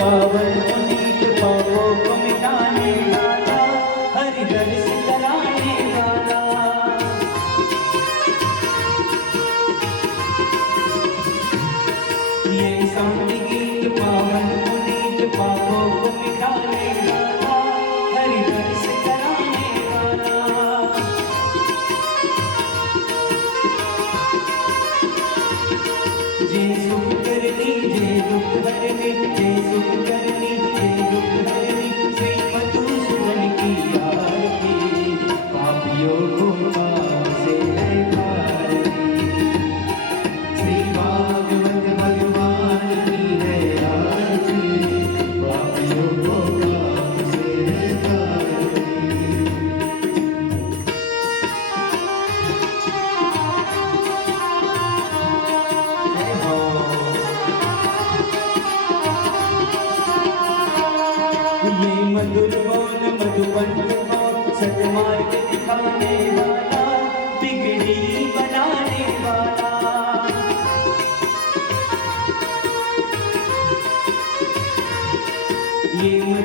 पावन पुनीत पापों को मिटाने वाला, हरि दर्श कराने वाला। ये शांति गीत पावन पुनीत पापों को मिटाने वाला, हरि दर्श कराने वाला। जे सुख करनी जे दुख हरनी, जे सुख करनी जे दुख हरनी, श्री मधुसूदन की आरती, पापियों को पाप से है तारती। श्री भागवत भगवान की है आरती, पापियों को पाप से है तारती। ये मधुर मौन मधुबन कौन, सन्मार्ग दिखाने वाला, बिगड़ी बनाने वाला। ये